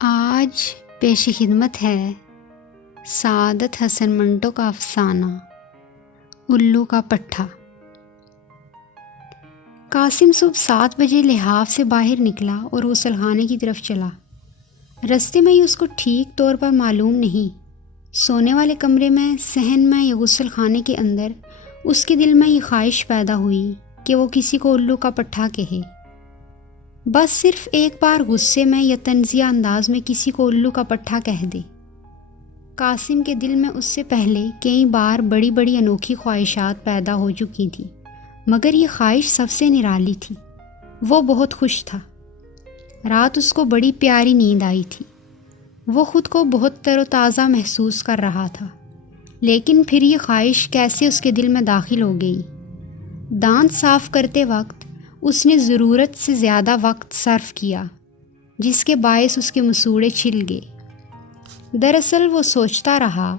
آج پیش خدمت ہے سعادت حسن منٹو کا افسانہ الو کا پٹھا۔ قاسم صبح 7 بجے لحاف سے باہر نکلا اور غسل خانے کی طرف چلا۔ رستے میں ہی اس کو ٹھیک طور پر معلوم نہیں، سونے والے کمرے میں، صحن میں یا غسل خانے کے اندر اس کے دل میں یہ خواہش پیدا ہوئی کہ وہ کسی کو الو کا پٹھا کہے۔ بس صرف ایک بار غصے میں یا طنزیہ انداز میں کسی کو الو کا پٹھا کہہ دے۔ قاسم کے دل میں اس سے پہلے کئی بار بڑی بڑی انوکھی خواہشات پیدا ہو چکی تھیں، مگر یہ خواہش سب سے نرالی تھی۔ وہ بہت خوش تھا۔ رات اس کو بڑی پیاری نیند آئی تھی۔ وہ خود کو بہت تر و تازہ محسوس کر رہا تھا، لیکن پھر یہ خواہش کیسے اس کے دل میں داخل ہو گئی۔ دانت صاف کرتے وقت اس نے ضرورت سے زیادہ وقت صرف کیا، جس کے باعث اس کے مسوڑے چھل گئے۔ دراصل وہ سوچتا رہا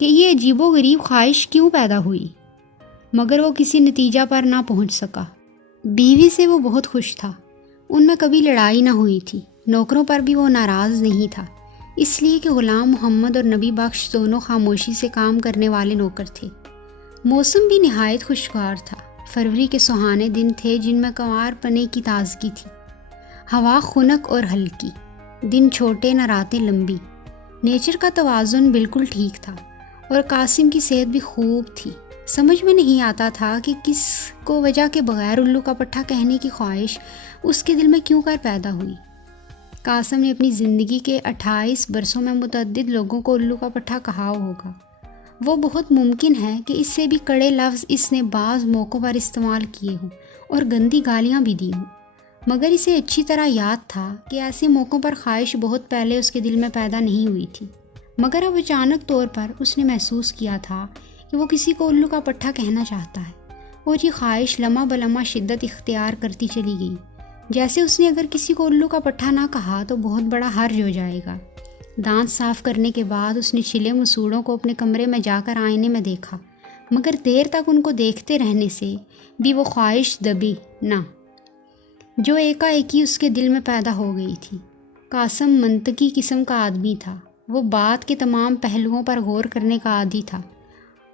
کہ یہ عجیب و غریب خواہش کیوں پیدا ہوئی، مگر وہ کسی نتیجہ پر نہ پہنچ سکا۔ بیوی سے وہ بہت خوش تھا، ان میں کبھی لڑائی نہ ہوئی تھی۔ نوکروں پر بھی وہ ناراض نہیں تھا، اس لیے کہ غلام محمد اور نبی بخش دونوں خاموشی سے کام کرنے والے نوکر تھے۔ موسم بھی نہایت خوشگوار تھا۔ فروری کے سہانے دن تھے جن میں کنوار پنے کی تازگی تھی۔ ہوا خنک اور ہلکی، دن چھوٹے نہ راتیں لمبی۔ نیچر کا توازن بالکل ٹھیک تھا اور قاسم کی صحت بھی خوب تھی۔ سمجھ میں نہیں آتا تھا کہ کس کو وجہ کے بغیر الو کا پٹھا کہنے کی خواہش اس کے دل میں کیوں کر پیدا ہوئی۔ قاسم نے اپنی زندگی کے 28 برسوں میں متعدد لوگوں کو الو کا پٹھا کہا ہوگا۔ وہ بہت ممکن ہے کہ اس سے بھی کڑے لفظ اس نے بعض موقعوں پر استعمال کیے ہوں اور گندی گالیاں بھی دی ہوں، مگر اسے اچھی طرح یاد تھا کہ ایسے موقعوں پر خواہش بہت پہلے اس کے دل میں پیدا نہیں ہوئی تھی، مگر اب اچانک طور پر اس نے محسوس کیا تھا کہ وہ کسی کو الو کا پٹھا کہنا چاہتا ہے، اور یہ خواہش لمحہ بلمحہ شدت اختیار کرتی چلی گئی، جیسے اس نے اگر کسی کو الو کا پٹھا نہ کہا تو بہت بڑا حرج ہو جائے گا۔ دانت صاف کرنے کے بعد اس نے چھلے مسوڑوں کو اپنے کمرے میں جا کر آئینے میں دیکھا، مگر دیر تک ان کو دیکھتے رہنے سے بھی وہ خواہش دبی نہ، جو ایکا-ایکی اس کے دل میں پیدا ہو گئی تھی۔ قاسم منطقی قسم کا آدمی تھا۔ وہ بات کے تمام پہلوؤں پر غور کرنے کا عادی تھا۔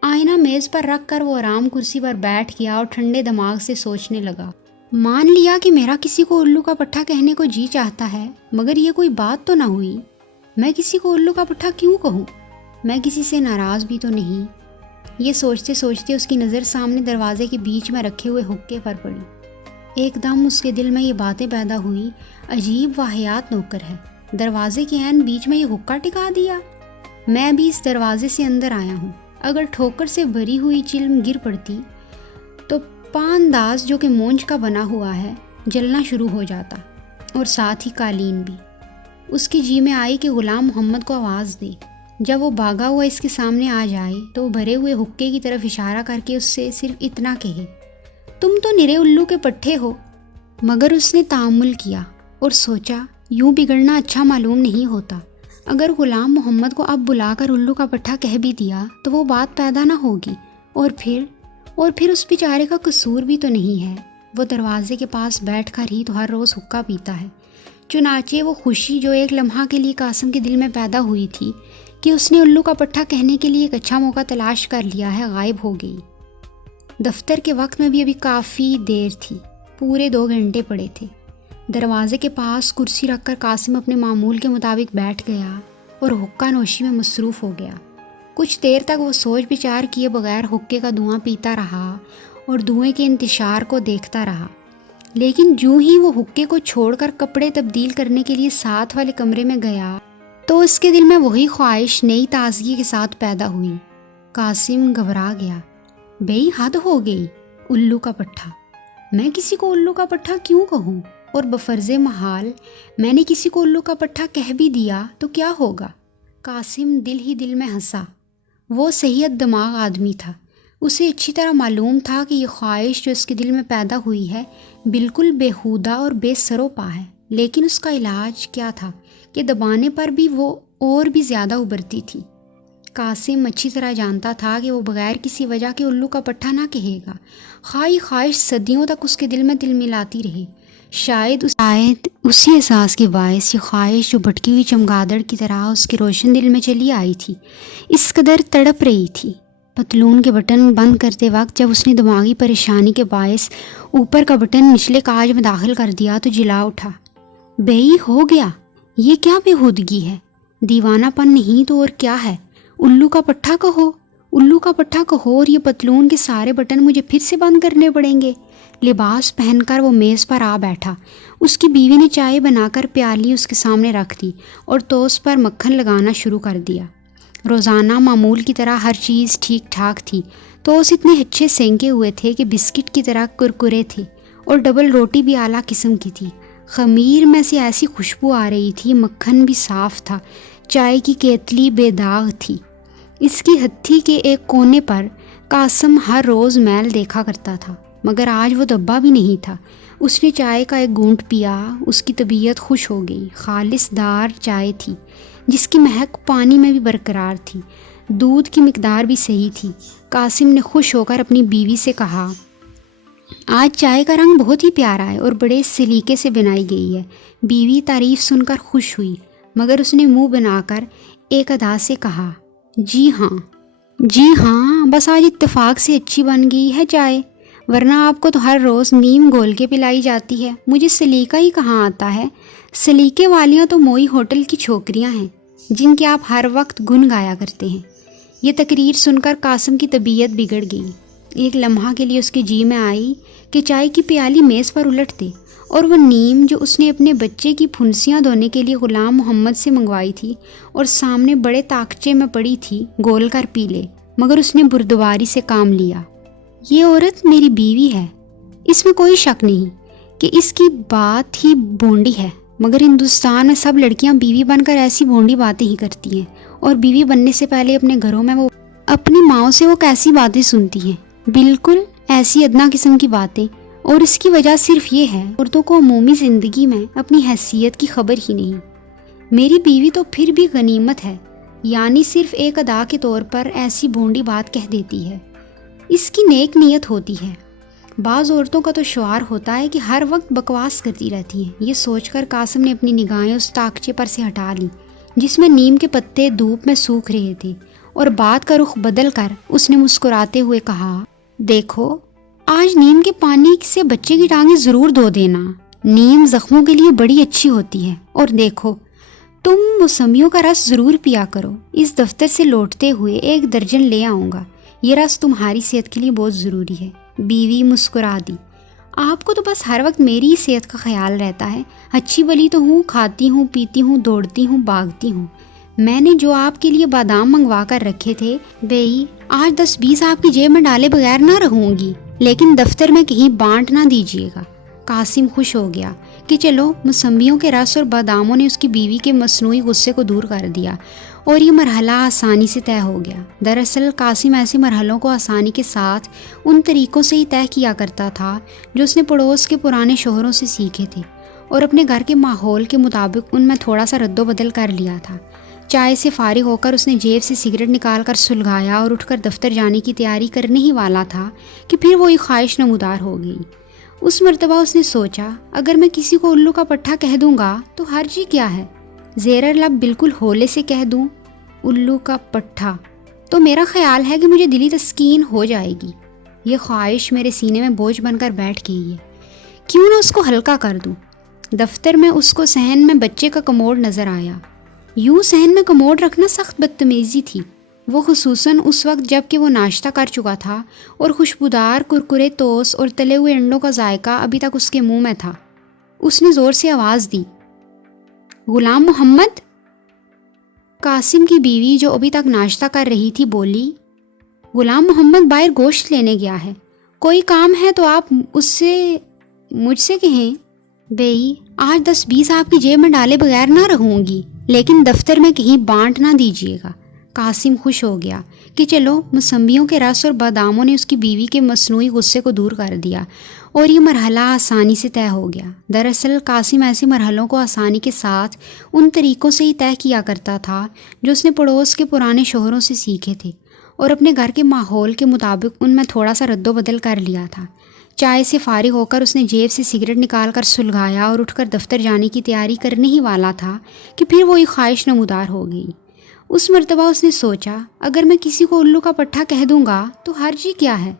آئینہ میز پر رکھ کر وہ آرام کرسی پر بیٹھ گیا اور ٹھنڈے دماغ سے سوچنے لگا۔ مان لیا کہ میرا کسی کو الو کا پٹھا کہنے کو جی چاہتا ہے، مگر یہ کوئی بات تو نہ ہوئی۔ میں کسی کو الو کا پٹھا کیوں کہوں؟ میں کسی سے ناراض بھی تو نہیں۔ یہ سوچتے سوچتے اس کی نظر سامنے دروازے کے بیچ میں رکھے ہوئے حقے پر پڑی۔ ایک دم اس کے دل میں یہ باتیں پیدا ہوئی، عجیب واحیات نوکر ہے، دروازے کے عین بیچ میں یہ حقہ ٹکا دیا۔ میں بھی اس دروازے سے اندر آیا ہوں، اگر ٹھوکر سے بھری ہوئی چلم گر پڑتی تو پانداز جو کہ مونج کا بنا ہوا ہے جلنا شروع ہو جاتا، اور ساتھ ہی قالین بھی۔ اس کی جی میں آئی کہ غلام محمد کو آواز دے۔ جب وہ بھاگا ہوا اس کے سامنے آ جائے تو وہ بھرے ہوئے حقے کی طرف اشارہ کر کے اس سے صرف اتنا کہے، تم تو نرے الو کے پٹھے ہو۔ مگر اس نے تأمل کیا اور سوچا یوں بگڑنا اچھا معلوم نہیں ہوتا۔ اگر غلام محمد کو اب بلا کر الو کا پٹھا کہہ بھی دیا تو وہ بات پیدا نہ ہوگی، اور پھر اس بیچارے کا قصور بھی تو نہیں ہے۔ وہ دروازے کے پاس بیٹھ کر ہی تو ہر روز حقہ پیتا ہے۔ چنانچہ وہ خوشی جو ایک لمحہ کے لیے قاسم کے دل میں پیدا ہوئی تھی کہ اس نے الو کا پٹھا کہنے کے لیے ایک اچھا موقع تلاش کر لیا ہے، غائب ہو گئی۔ دفتر کے وقت میں بھی ابھی کافی دیر تھی، پورے 2 گھنٹے پڑے تھے۔ دروازے کے پاس کرسی رکھ کر قاسم اپنے معمول کے مطابق بیٹھ گیا اور حقہ نوشی میں مصروف ہو گیا۔ کچھ دیر تک وہ سوچ بچار کیے بغیر حقے کا دھواں پیتا رہا اور دھوئیں کے انتشار کو دیکھتا رہا، لیکن جوں ہی وہ حقے کو چھوڑ کر کپڑے تبدیل کرنے کے لیے ساتھ والے کمرے میں گیا تو اس کے دل میں وہی خواہش نئی تازگی کے ساتھ پیدا ہوئی۔ قاسم گھبرا گیا۔ بے حد ہو گئی، الو کا پٹھا! میں کسی کو الو کا پٹھا کیوں کہوں؟ اور بفرض محال میں نے کسی کو الو کا پٹھا کہہ بھی دیا تو کیا ہوگا؟ قاسم دل ہی دل میں ہنسا۔ وہ صحیح دماغ آدمی تھا۔ اسے اچھی طرح معلوم تھا کہ یہ خواہش جو اس کے دل میں پیدا ہوئی ہے بالکل بیہودہ اور بے سر و پا ہے، لیکن اس کا علاج کیا تھا کہ دبانے پر بھی وہ اور بھی زیادہ ابھرتی تھی۔ قاسم اچھی طرح جانتا تھا کہ وہ بغیر کسی وجہ کے الو کا پٹھا نہ کہے گا، خواہ خواہش صدیوں تک اس کے دل میں تل ملاتی رہے۔ شاید اسی احساس کے باعث یہ خواہش جو بھٹکی ہوئی چمگادڑ کی طرح اس کے روشن دل میں چلی آئی تھی، اس قدر تڑپ رہی تھی۔ پتلون کے بٹن بند کرتے وقت جب اس نے دماغی پریشانی کے باعث اوپر کا بٹن نچلے کاج میں داخل کر دیا تو جلا اٹھا۔ بے ہو گیا، یہ کیا بےہودگی ہے؟ دیوانہ پن نہیں تو اور کیا ہے؟ الو کا پٹھا کہو، الو کا پٹھا کہو، اور یہ پتلون کے سارے بٹن مجھے پھر سے بند کرنے پڑیں گے۔ لباس پہن کر وہ میز پر آ بیٹھا۔ اس کی بیوی نے چائے بنا کر پیالی اس کے سامنے رکھ دی اور توست پر مکھن لگانا شروع کر دیا۔ روزانہ معمول کی طرح ہر چیز ٹھیک ٹھاک تھی۔ توست اتنے اچھے سینکے ہوئے تھے کہ بسکٹ کی طرح کرکرے تھے، اور ڈبل روٹی بھی اعلیٰ قسم کی تھی۔ خمیر میں سے ایسی خوشبو آ رہی تھی، مکھن بھی صاف تھا، چائے کی کیتلی بے داغ تھی۔ اس کی ہتھی کے ایک کونے پر قاسم ہر روز میل دیکھا کرتا تھا، مگر آج وہ دبا بھی نہیں تھا۔ اس نے چائے کا ایک گھونٹ پیا، اس کی طبیعت خوش ہو گئی۔ خالص دار چائے تھی جس کی مہک پانی میں بھی برقرار تھی، دودھ کی مقدار بھی صحیح تھی۔ قاسم نے خوش ہو کر اپنی بیوی سے کہا، آج چائے کا رنگ بہت ہی پیارا ہے اور بڑے سلیقے سے بنائی گئی ہے۔ بیوی تعریف سن کر خوش ہوئی، مگر اس نے منہ بنا کر ایک ادا سے کہا، جی ہاں، بس آج اتفاق سے اچھی بن گئی ہے چائے، ورنہ آپ کو تو ہر روز نیم گھول کے پلائی جاتی ہے۔ مجھے سلیقہ ہی کہاں آتا ہے؟ سلیقے والیاں تو موئی ہوٹل کی چھوکریاں ہیں جن کے آپ ہر وقت گن گایا کرتے ہیں۔ یہ تقریر سن کر قاسم کی طبیعت بگڑ گئی۔ ایک لمحہ کے لیے اس کے جی میں آئی کہ چائے کی پیالی میز پر الٹ دے اور وہ نیم جو اس نے اپنے بچے کی پھنسیاں دھونے کے لیے غلام محمد سے منگوائی تھی اور سامنے بڑے تاکچے میں پڑی تھی، گول کر پی لے، مگر اس نے بردباری سے کام لیا۔ یہ عورت میری بیوی ہے، اس میں کوئی شک نہیں کہ اس کی بات ہی بونڈی ہے، مگر ہندوستان میں سب لڑکیاں بیوی بن کر ایسی بونڈی باتیں ہی کرتی ہیں، اور بیوی بننے سے پہلے اپنے گھروں میں وہ اپنی ماؤں سے وہ کیسی باتیں سنتی ہیں، بالکل ایسی ادنا قسم کی باتیں۔ اور اس کی وجہ صرف یہ ہے، عورتوں کو عمومی زندگی میں اپنی حیثیت کی خبر ہی نہیں۔ میری بیوی تو پھر بھی غنیمت ہے، یعنی صرف ایک ادا کے طور پر ایسی بونڈی بات کہہ دیتی ہے، اس کی نیک نیت ہوتی ہے۔ بعض عورتوں کا تو شعار ہوتا ہے کہ ہر وقت بکواس کرتی رہتی ہیں۔ یہ سوچ کر قاسم نے اپنی نگاہیں اس تاکچے پر سے ہٹا لی جس میں نیم کے پتے دھوپ میں سوکھ رہے تھے، اور بات کا رخ بدل کر اس نے مسکراتے ہوئے کہا، دیکھو، آج نیم کے پانی سے بچے کی ٹانگیں ضرور دھو دینا، نیم زخموں کے لیے بڑی اچھی ہوتی ہے، اور دیکھو، تم موسمیوں کا رس ضرور پیا کرو، اس دفتر سے لوٹتے ہوئے 1 درجن لے آؤں گا، یہ رس تمہاری صحت کے لیے بہت ضروری ہے۔ بیوی مسکرا دی، آپ کو تو بس ہر وقت میری ہی صحت کا خیال رہتا ہے، اچھی بلی تو ہوں، کھاتی ہوں، پیتی ہوں، دوڑتی ہوں، بھاگتی ہوں۔ میں نے جو آپ کے لیے بادام منگوا کر رکھے تھے، بیئی، آج 10-20 آپ کی جیب میں ڈالے بغیر نہ رہوں گی، لیکن دفتر میں کہیں بانٹ نہ دیجیے گا۔ قاسم خوش ہو گیا کہ چلو، موسمیوں کے رس اور باداموں نے اس کی بیوی کے مصنوعی غصے کو دور کر دیا، اور یہ مرحلہ آسانی سے طے ہو گیا۔ دراصل قاسم ایسے مرحلوں کو آسانی کے ساتھ ان طریقوں سے ہی طے کیا کرتا تھا جو اس نے پڑوس کے پرانے شوہروں سے سیکھے تھے، اور اپنے گھر کے ماحول کے مطابق ان میں تھوڑا سا رد و بدل کر لیا تھا۔ چائے سے فارغ ہو کر اس نے جیب سے سگریٹ نکال کر سلگایا اور اٹھ کر دفتر جانے کی تیاری کرنے ہی والا تھا کہ پھر وہی خواہش نمودار ہو گئی۔ اس مرتبہ اس نے سوچا، اگر میں کسی کو الو کا پٹھا کہہ دوں گا تو حرج ہی کیا ہے؟ زیر لب بالکل ہولے سے کہہ دوں، الو کا پٹھا، تو میرا خیال ہے کہ مجھے دلی تسکین ہو جائے گی۔ یہ خواہش میرے سینے میں بوجھ بن کر بیٹھ گئی ہے، کیوں نہ اس کو ہلکا کر دوں۔ دفتر میں اس کو صحن میں بچے کا کموڈ نظر آیا۔ یوں صحن میں کموڈ رکھنا سخت بدتمیزی تھی، وہ خصوصاً اس وقت جب کہ وہ ناشتہ کر چکا تھا اور خوشبودار کرکرے توست اور تلے ہوئے انڈوں کا ذائقہ ابھی تک اس کے منہ میں تھا۔ اس نے زور سے آواز دی، غلام محمد۔ قاسم کی بیوی جو ابھی تک ناشتہ کر رہی تھی بولی، غلام محمد باہر گوشت لینے گیا ہے، کوئی کام ہے تو آپ مجھ سے کہیں۔ بیئی، آج 10-20 آپ کی جیب میں ڈالے بغیر نہ رہوں گی، لیکن دفتر میں کہیں بانٹ نہ دیجیے گا۔ قاسم خوش ہو گیا کہ چلو، موسمیوں کے رس اور باداموں نے اس کی بیوی کے مصنوعی غصے کو دور کر دیا، اور یہ مرحلہ آسانی سے طے ہو گیا۔ دراصل قاسم ایسے مرحلوں کو آسانی کے ساتھ ان طریقوں سے ہی طے کیا کرتا تھا جو اس نے پڑوس کے پرانے شوہروں سے سیکھے تھے، اور اپنے گھر کے ماحول کے مطابق ان میں تھوڑا سا رد و بدل کر لیا تھا۔ چائے سے فارغ ہو کر اس نے جیب سے سگریٹ نکال کر سلگایا اور اٹھ کر دفتر جانے کی تیاری کرنے ہی والا تھا کہ پھر وہی خواہش نمودار ہو گئی۔ اس مرتبہ اس نے سوچا، اگر میں کسی کو الو کا پٹھا کہہ دوں گا تو حرج ہی کیا ہے؟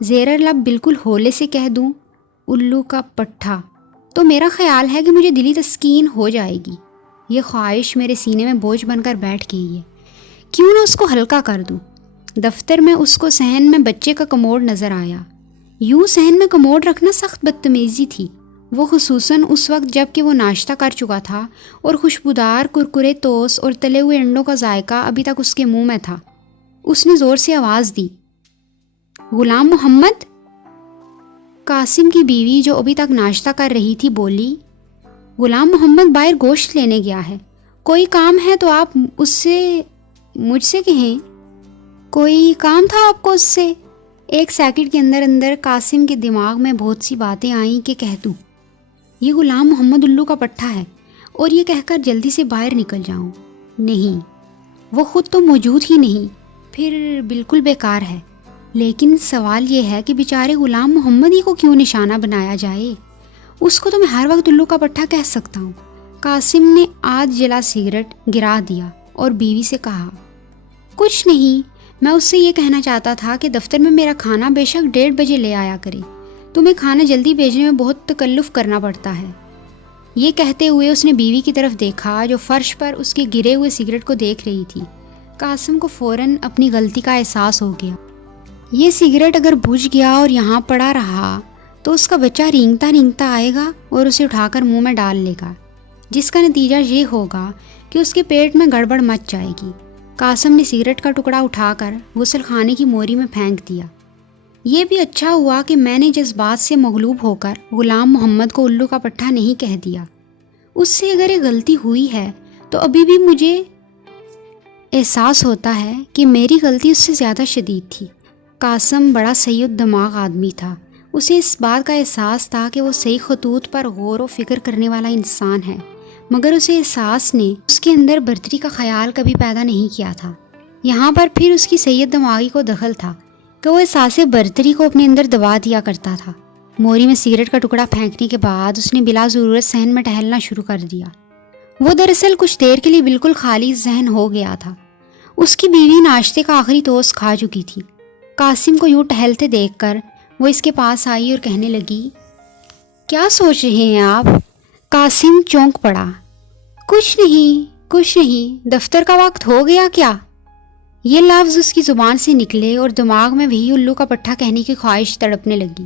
زیر لب بالکل ہولے سے کہہ دوں الو کا پٹھا تو میرا خیال ہے کہ مجھے دلی تسکین ہو جائے گی۔ یہ خواہش میرے سینے میں بوجھ بن کر بیٹھ گئی ہے، کیوں نہ اس کو ہلکا کر دوں۔ دفتر میں اس کو صحن میں بچے کا کموڈ نظر آیا۔ یوں صحن میں کموڈ رکھنا سخت بدتمیزی تھی، وہ خصوصاً اس وقت جب کہ وہ ناشتہ کر چکا تھا اور خوشبودار کرکرے ٹوسٹ اور تلے ہوئے انڈوں کا ذائقہ ابھی تک اس کے منہ میں تھا۔ اس نے زور سے آواز دی، غلام محمد؟ قاسم کی بیوی جو ابھی تک ناشتہ کر رہی تھی بولی، غلام محمد باہر گوشت لینے گیا ہے، کوئی کام ہے تو آپ مجھ سے کہیں۔ کوئی کام تھا آپ کو اس سے؟ ایک سیکنڈ کے اندر اندر قاسم کے دماغ میں بہت سی باتیں آئیں کہ کہہ دوں یہ غلام محمد الو کا پٹھا ہے اور یہ کہہ کر جلدی سے باہر نکل جاؤں۔ نہیں، وہ خود تو موجود ہی نہیں، پھر بالکل بیکار ہے۔ لیکن سوال یہ ہے کہ بیچارے غلام محمد ہی کو کیوں نشانہ بنایا جائے؟ اس کو تو میں ہر وقت الو کا پٹھا کہہ سکتا ہوں۔ قاسم نے آدھ جلا سگریٹ گرا دیا اور بیوی سے کہا، کچھ نہیں، میں اس سے یہ کہنا چاہتا تھا کہ دفتر میں میرا کھانا بے شک 1:30 بجے لے آیا کرے، تمہیں کھانا جلدی بھیجنے میں بہت تکلف کرنا پڑتا ہے۔ یہ کہتے ہوئے اس نے بیوی کی طرف دیکھا جو فرش پر اس کے گرے ہوئے سگریٹ کو دیکھ رہی تھی۔ قاسم کو فوراً اپنی غلطی کا احساس ہو گیا۔ یہ سگریٹ اگر بجھ گیا اور یہاں پڑا رہا تو اس کا بچہ رینگتا آئے گا اور اسے اٹھا کر منہ میں ڈال لے گا، جس کا نتیجہ یہ ہوگا کہ اس کے پیٹ میں گڑبڑ مچ جائے گی۔ قاسم نے سگریٹ کا ٹکڑا اٹھا کر غسل خانے کی موری میں پھینک دیا۔ یہ بھی اچھا ہوا کہ میں نے جذبات سے مغلوب ہو کر غلام محمد کو الو کا پٹھا نہیں کہہ دیا۔ اس سے اگر یہ غلطی ہوئی ہے تو ابھی بھی مجھے احساس ہوتا ہے کہ میری غلطی اس سے زیادہ شدید تھی۔ قاسم بڑا سید دماغ آدمی تھا، اسے اس بات کا احساس تھا کہ وہ صحیح خطوط پر غور و فکر کرنے والا انسان ہے، مگر اسے احساس نے اس کے اندر برتری کا خیال کبھی پیدا نہیں کیا تھا۔ یہاں پر پھر اس کی سید دماغی کو دخل تھا کہ وہ احساس برتری کو اپنے اندر دبا دیا کرتا تھا۔ موری میں سگریٹ کا ٹکڑا پھینکنے کے بعد اس نے بلا ضرورت صحن میں ٹہلنا شروع کر دیا۔ وہ دراصل کچھ دیر کے لیے بالکل خالی ذہن ہو گیا تھا۔ اس کی بیوی ناشتے کا آخری ٹوسٹ کھا چکی تھی۔ قاسم کو یوں ٹہلتے دیکھ کر وہ اس کے پاس آئی اور کہنے لگی، کیا سوچ رہے ہیں آپ؟ قاسم چونک پڑا، کچھ نہیں، دفتر کا وقت ہو گیا کیا؟ یہ لفظ اس کی زبان سے نکلے اور دماغ میں وہی الو کا پٹھا کہنے کی خواہش تڑپنے لگی۔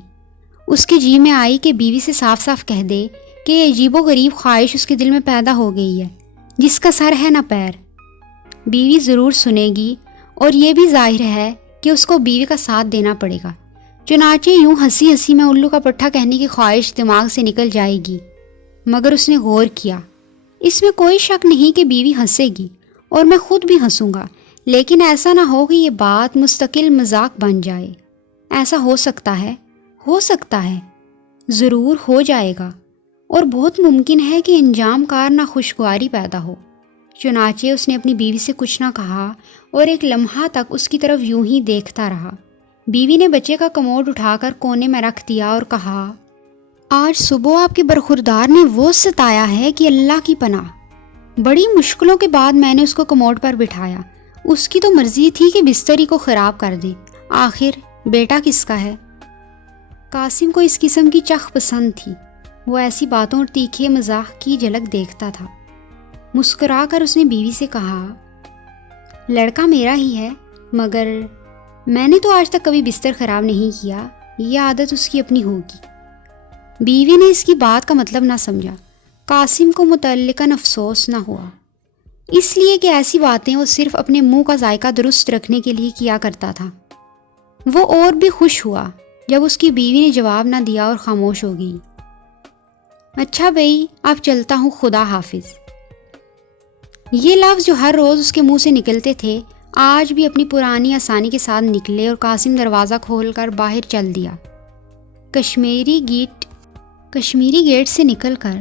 اس کے جی میں آئی کہ بیوی سے صاف صاف کہہ دے کہ یہ عجیب و غریب خواہش اس کے دل میں پیدا ہو گئی ہے جس کا سر ہے نہ پیر۔ بیوی ضرور سنے گی اور یہ بھی ظاہر ہے کہ اس کو بیوی کا ساتھ دینا پڑے گا، چنانچہ یوں ہنسی ہنسی میں الو کا پٹھا کہنے کی خواہش دماغ سے نکل جائے گی۔ مگر اس نے غور کیا، اس میں کوئی شک نہیں کہ بیوی ہنسے گی اور میں خود بھی ہنسوں گا، لیکن ایسا نہ ہو کہ یہ بات مستقل مذاق بن جائے۔ ایسا ہو سکتا ہے، ضرور ہو جائے گا، اور بہت ممکن ہے کہ انجام کار نہ خوشگواری پیدا ہو۔ چنانچہ اس نے اپنی بیوی سے کچھ نہ کہا اور ایک لمحہ تک اس کی طرف یوں ہی دیکھتا رہا۔ بیوی نے بچے کا کموڈ اٹھا کر کونے میں رکھ دیا اور کہا، آج صبح آپ کے برخوردار نے وہ ستایا ہے کہ اللہ کی پناہ۔ بڑی مشکلوں کے بعد میں نے اس کو کموڈ پر بٹھایا۔ اس کی تو مرضی تھی کہ بستری کو خراب کر دے، آخر بیٹا کس کا ہے؟ قاسم کو اس قسم کی چخ پسند تھی، وہ ایسی باتوں اور تیکھے مزاح کی جھلک دیکھتا تھا۔ مسکرا کر اس نے بیوی سے کہا، لڑکا میرا ہی ہے، مگر میں نے تو آج تک کبھی بستر خراب نہیں کیا، یہ عادت اس کی اپنی ہوگی۔ بیوی نے اس کی بات کا مطلب نہ سمجھا۔ قاسم کو متعلقاً افسوس نہ ہوا، اس لیے کہ ایسی باتیں وہ صرف اپنے منہ کا ذائقہ درست رکھنے کے لیے کیا کرتا تھا۔ وہ اور بھی خوش ہوا جب اس کی بیوی نے جواب نہ دیا اور خاموش ہو گئی۔ اچھا بھئی، اب چلتا ہوں، خدا حافظ۔ یہ لفظ جو ہر روز اس کے منہ سے نکلتے تھے آج بھی اپنی پرانی آسانی کے ساتھ نکلے اور قاسم دروازہ کھول کر باہر چل دیا۔ کشمیری گیٹ سے نکل کر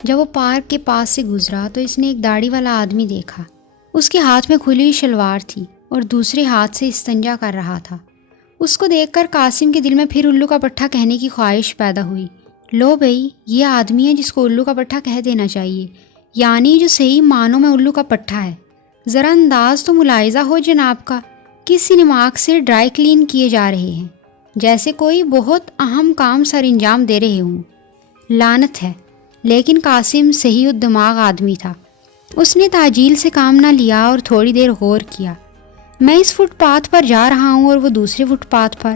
جب وہ پارک کے پاس سے گزرا تو اس نے ایک داڑھی والا آدمی دیکھا۔ اس کے ہاتھ میں کھلی ہوئی شلوار تھی اور دوسرے ہاتھ سے استنجا کر رہا تھا۔ اس کو دیکھ کر قاسم کے دل میں پھر الو کا پٹھا کہنے کی خواہش پیدا ہوئی۔ لو بھئی، یہ آدمی ہے جس کو الو کا پٹھا کہہ دینا چاہیے، یعنی جو صحیح معنوں میں الو کا پٹھا ہے۔ ذرا انداز تو ملاحظہ ہو جناب کا، کس نماک سے ڈرائی کلین کیے جا رہے ہیں، جیسے کوئی بہت اہم کام سر انجام دے رہے ہوں۔ لعنت ہے، لیکن قاسم صحیح الدماغ آدمی تھا۔ اس نے تعجیل سے کام نہ لیا اور تھوڑی دیر غور کیا۔ میں اس فٹ پاتھ پر جا رہا ہوں اور وہ دوسرے فٹ پاتھ پر۔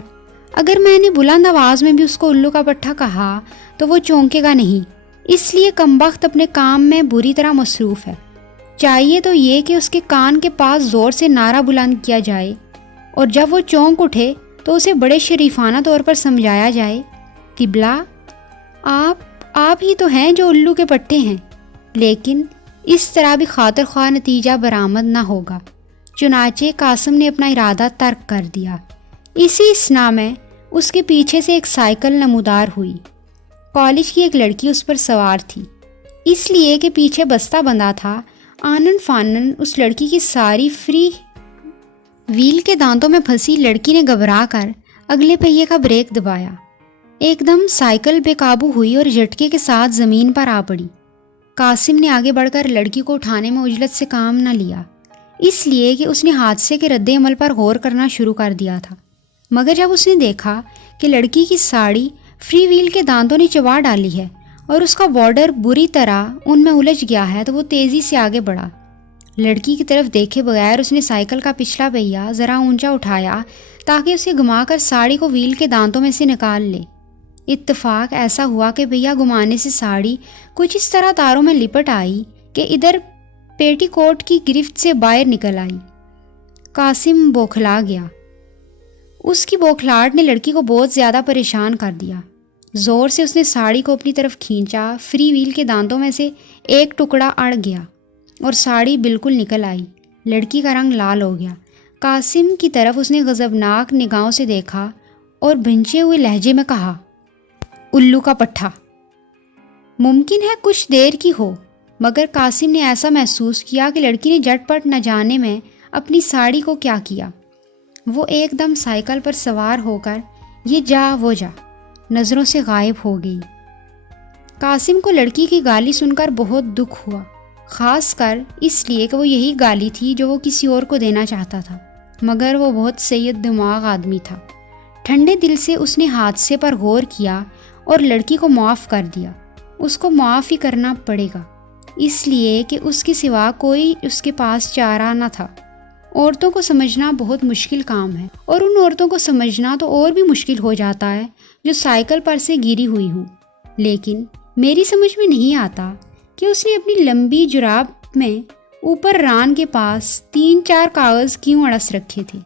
اگر میں نے بلند آواز میں بھی اس کو الو کا پٹھا کہا تو وہ چونکے گا نہیں، اس لیے کمبخت اپنے کام میں بری طرح مصروف ہے۔ چاہیے تو یہ کہ اس کے کان کے پاس زور سے نعرہ بلند کیا جائے، اور جب وہ چونک اٹھے تو اسے بڑے شریفانہ طور پر سمجھایا جائے، قبلہ آپ ہی تو ہیں جو الو کے پٹھے ہیں۔ لیکن اس طرح بھی خاطر خواہ نتیجہ برآمد نہ ہوگا، چنانچہ قاسم نے اپنا ارادہ ترک کر دیا۔ اسی اثنا میں اس کے پیچھے سے ایک سائیکل نمودار ہوئی۔ کالج کی ایک لڑکی اس پر سوار تھی، اس لیے کہ پیچھے بستہ بندھا تھا۔ آنن فانن اس لڑکی کی ساری فری ویل کے دانتوں میں پھنسی لڑکی نے گھبرا کر اگلے پہیے کا بریک دبایا۔ ایک دم سائیکل بے قابو ہوئی اور جھٹکے کے ساتھ زمین پر آ پڑی۔ قاسم نے آگے بڑھ کر لڑکی کو اٹھانے میں عجلت سے کام نہ لیا، اس لیے کہ اس نے حادثے کے رد عمل پر غور کرنا شروع کر دیا تھا۔ مگر جب اس نے دیکھا کہ لڑکی کی ساڑی فری ویل کے دانتوں نے چبا ڈالی ہے اور اس کا بارڈر بری طرح ان میں الجھ گیا ہے تو وہ تیزی سے آگے بڑھا۔ لڑکی کی طرف دیکھے بغیر اس نے سائیکل کا پچھلا پہیہ ذرا اونچا اٹھایا تاکہ اسے گھما کر ساڑی کو ویل کے دانتوں میں سے نکال لے۔ اتفاق ایسا ہوا کہ پہیہ گھمانے سے ساڑی کچھ اس طرح تاروں میں لپٹ آئی کہ ادھر پیٹی کوٹ کی گرفت سے باہر نکل آئی۔ قاسم بوکھلا گیا۔ اس کی بوکھلاہٹ نے لڑکی کو بہت زیادہ پریشان کر دیا۔ زور سے اس نے ساڑی کو اپنی طرف کھینچا، فری ویل کے دانتوں میں سے ایک ٹکڑا اڑ گیا اور ساڑی بالکل نکل آئی۔ لڑکی کا رنگ لال ہو گیا۔ قاسم کی طرف اس نے غضبناک نگاہوں سے دیکھا اور بھنچے ہوئے لہجے میں کہا، الو کا پٹھا۔ ممکن ہے کچھ دیر کی ہو، مگر قاسم نے ایسا محسوس کیا کہ لڑکی نے جھٹ پٹ نہ جانے میں اپنی ساڑی کو کیا کیا۔ وہ ایک دم سائیکل پر سوار ہو کر یہ جا وہ جا نظروں سے غائب ہو گئی۔ قاسم کو لڑکی کی گالی سن کر بہت دکھ ہوا، خاص کر اس لیے کہ وہ یہی گالی تھی جو وہ کسی اور کو دینا چاہتا تھا، مگر وہ بہت سید دماغ آدمی تھا۔ ٹھنڈے دل سے اس نے حادثے پر غور کیا اور لڑکی کو معاف کر دیا۔ اس کو معاف ہی کرنا پڑے گا، اس لیے کہ اس کے سوا کوئی اس کے پاس چارہ نہ تھا۔ عورتوں کو سمجھنا بہت مشکل کام ہے، اور ان عورتوں کو سمجھنا تو اور بھی مشکل ہو جاتا ہے جو سائیکل پر سے گری ہوئی ہوں۔ لیکن میری سمجھ میں نہیں آتا کہ اس نے اپنی لمبی جراب میں اوپر ران کے پاس 3-4 کاغذ کیوں اڑس رکھے تھے۔